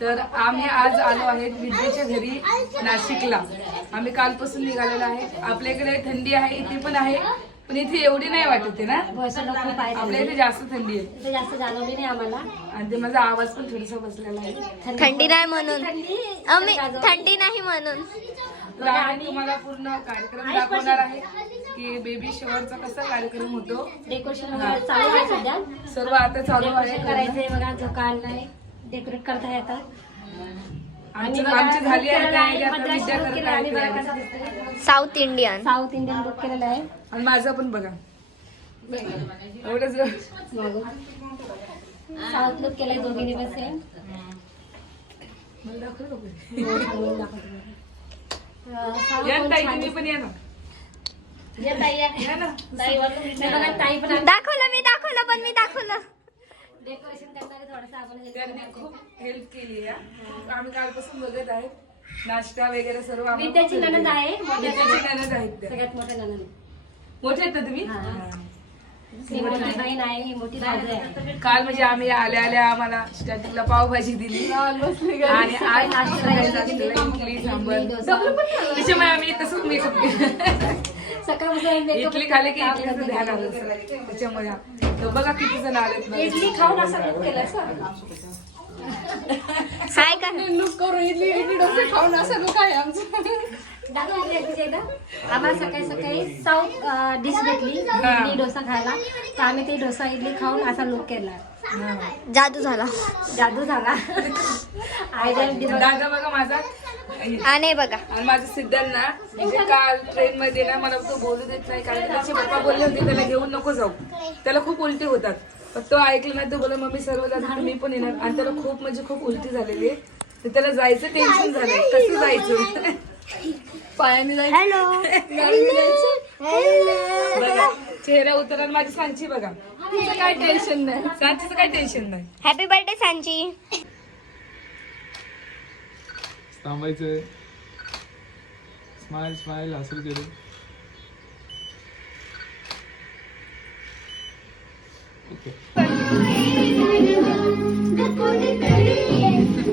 तर आम्ही आज आलो आहे विद्येच्या घरी नाशिकला. आम्ही कालपासून निघालेलो आहे. आपल्याकडे थंडी आहे इथे पण आहे पण इथे एवढी नाही वाटत ना? हो, आपल्या इथे जास्त थंडी आहे. जास्त जाणवली नाही आम्हाला. आणि माझा आवाज पण थोडासा बसलेला आहे. थंडी नाही म्हणून. थंडी नाही म्हणून. तर आम्ही तुम्हाला पूर्ण कार्यक्रम दाखवणार आहे की बेबी शॉवरचा कसा कार्यक्रम होतो. डेकोरेशन वगैरे चालू आहे सध्या. सर्व आता चालू आहे. करायचंय बघा झोका आणलाय डेकोरेट करता येतात. आमची आमची झाली आहे त्यामध्ये आता विद्या करत आहे. तयारी. South Indian South Indian book केलेलं आहे. आणि माझं पण बघा. एवढंच साऊथ लुक केलाय दोघींनी बसे मला दाखव हे दाखवलं मी दाखवलं पण मी दाखवलं. डेकोरेशन करणारे थोडंसं आपण. खूप हेल्प केली आहे आम्ही कालपासून बघत आहेत. नाश्ता वगैरे सर्व विद्याची केली. आहे मोठ्या विद्याची नणंद आहेत त्या. सगळ्यात मोठ्या ननंद. मोठे आहेत ना तुम्ही? हा. मोठी बहीण आहे ही मोठी भाजी आहे. काल म्हणजे आम्ही आल्या आल्या आम्हाला स्टार्टिंगला पावभाजी दिली. आणि आज इडली सांबर. त्याच्यामुळे आम्ही तसंच मेकअप केलं. इडली खाली की इडलीचं. ध्यान आलं त्याच्यामुळे तर बघा किती जण आलेत बघा. इडली खाऊन असं केलं सर हाय का? दादा इडली एकदा आम्हाला सकाळी सकाळी साऊथ डिश भेटली इडली डोसा खायला. तर आम्ही ते डोसा इडली खाऊन असा लुक केला. जादू झाला. जादू झाला. आयडिया दादा बघा माझा. आणि बघा. आणि माझं सिद्धांत ना म्हणजे काल ट्रेन मध्ये ना मला तो बोलू देत नाही कारण त्याचे पप्पा बोलले होते त्याला घेऊन नको जाऊ. त्याला खूप उलटी होतात. पण तो ऐकलं नाही तो बोला मम्मी सर्व जातात मी पण येणार. आणि त्याला खूप म्हणजे खूप उलटी झालेली आहे. तर त्याला जायचं टेन्शन झालंय. कसं जायचं? पायाने जायचं. हॅलो बघा चेहरा उतरायला माझी सांची बघा. तिचं काय टेन्शन नाही. सांचीचं काय टेन्शन नाही. Happy birthday Sanchi. थांबायचं स्माइल स्माइल हसू केलं. ओके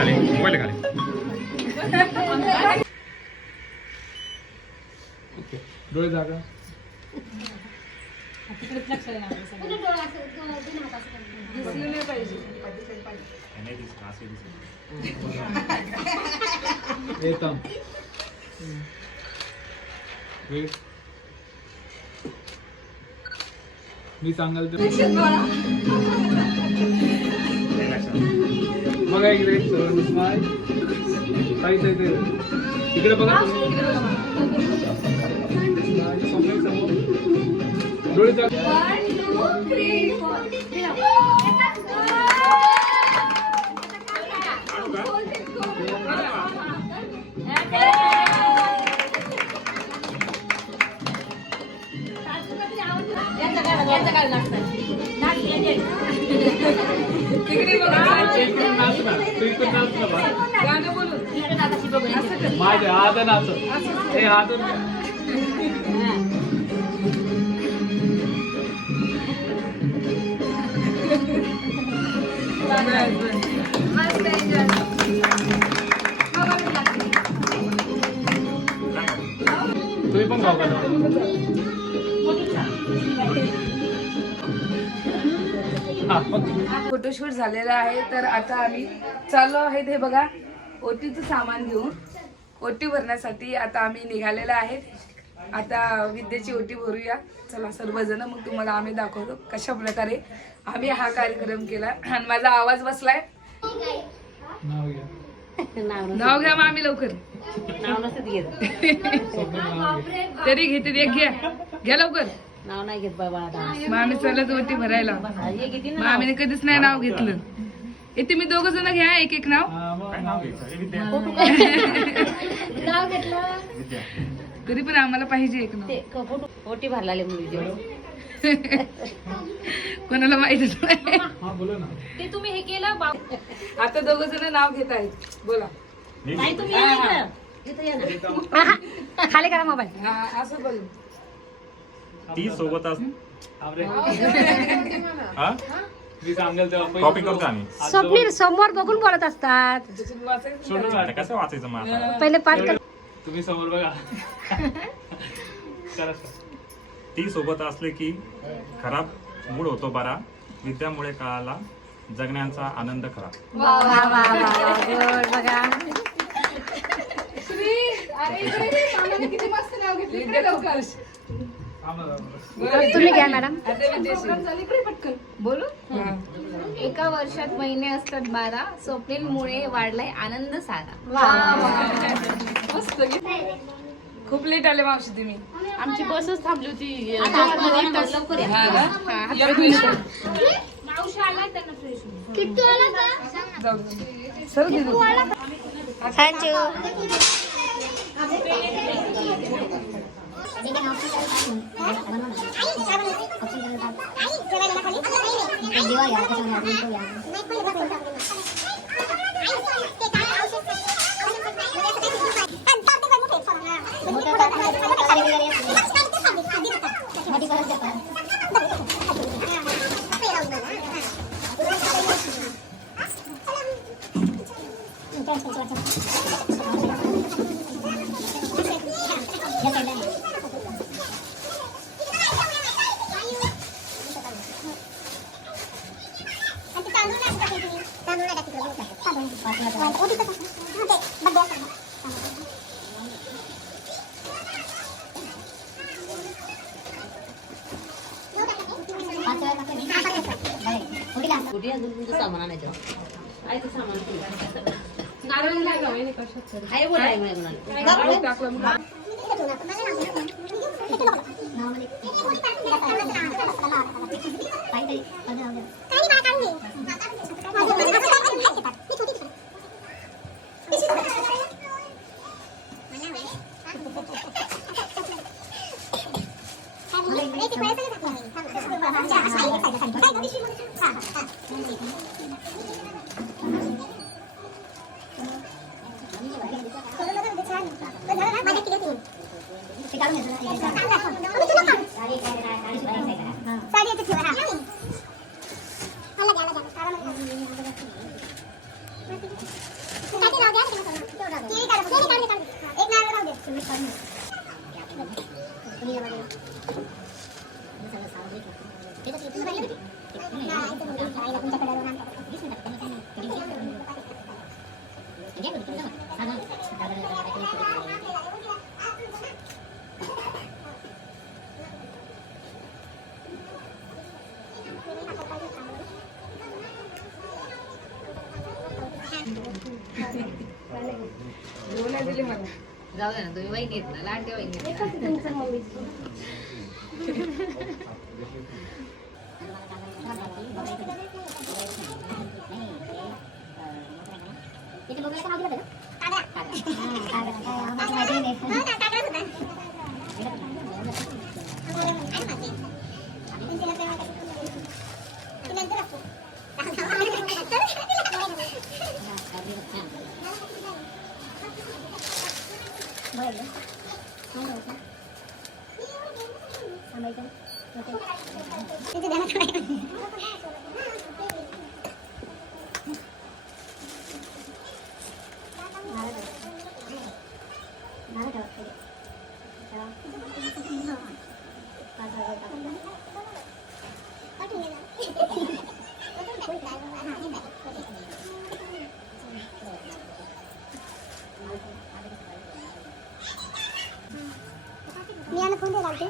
खाली मोबाईल खाली ओके डोळे जागा दिसलं नाही पाहिजे येताम वेट मी सांगाल तर बघा इकडे. काही ताई इकडे बघा. डोळे Yeah, yeah, yeah. माझ्या आदनाचं. हे तुम्ही पण गाव का? फोटोशूट झालेला आहे तर आता आम्ही चाललो आहेत हे बघा ओटीचं सामान घेऊन. ओटी भरण्यासाठी आता आम्ही निघालेला आहेत आता विद्येची ओटी भरूया. चला सर्वजण मग तुम्हाला आम्ही दाखवतो कशा प्रकारे आम्ही हा कार्यक्रम केला. आणि माझा आवाज बसलाय. नाव घ्या. नाव नाव घ्या मग आम्ही लवकर. तरी घेते एक घ्या. घ्या लवकर. नाव नाही घेत बाबा आता. आम्ही चालत ओटी भरायला. हे किती आम्ही कधीच नाही नाव घेतलं. हे तुम्ही दोघ जण घ्या एक एक नाव. मग नाव घ्यायचं हे विद्या नाव घेतलं. विद्या तरी पण आम्हाला पाहिजे एक नाव. ते ओटी भरलाले मुली कोणाला माहितच नाही. हा बोला ना ते तुम्ही हे केलं बा- आता दोघ जण नाव घेत आहेत. बोला. ताई, तुम्ही या इकडं. इथं या ना. खाली करा मोबाईल. हा असं बोल. ती सोबत अस हा? कॉपी करतो आम्ही स्वप्नील समोर बघून बोलत असतात. सोडून आता कसं वाचायचं मग आता? पहिले पाठ कर तुम्ही समोर बघा. करा. ती सोबत असले की खराब मूड होतो बरा. विद्यामुळे काळाला जगण्याचा आनंद खरा. वा वा वा वा गुड बघा. थांबा, थांबा. तुम्ही घ्या मॅडम. बोलू. एका वर्षात महिने असतात बारा स्वप्नीलमुळे वाढलाय आनंद सारा खूप लेट आले मावशी तुम्ही. आमची बसच थांबली होती. आता आतमध्ये येतात, लवकर या. हा का? एक मिनिट. मावशी आला त्यांना फ्रेश जाऊ दे. सर दीदी. संजू बोला আমি दिली मला जाऊ दे ना तुम्ही वहिनी येत ना लाडके वहिनी आहेत ना.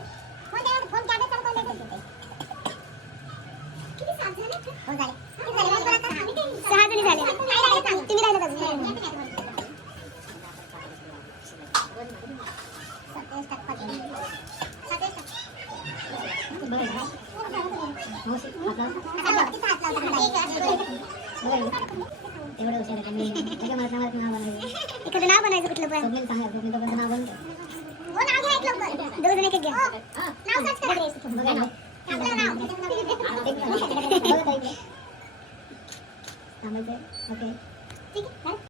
सहा जणी झाले. तुम्ही राहिला बरं. हो, हात लावा. एवढं हुशार आहे मी. त्याच्या मनात नावात नाव बनायचं. एखादं नाव बनायचं कुठलं पण. नाव बनतं. हो नाव घ्या एक लवकर दोघ जण एक एक घ्या नाव सर्च करा बघा नाव आपलं नाव थांबायचं ओके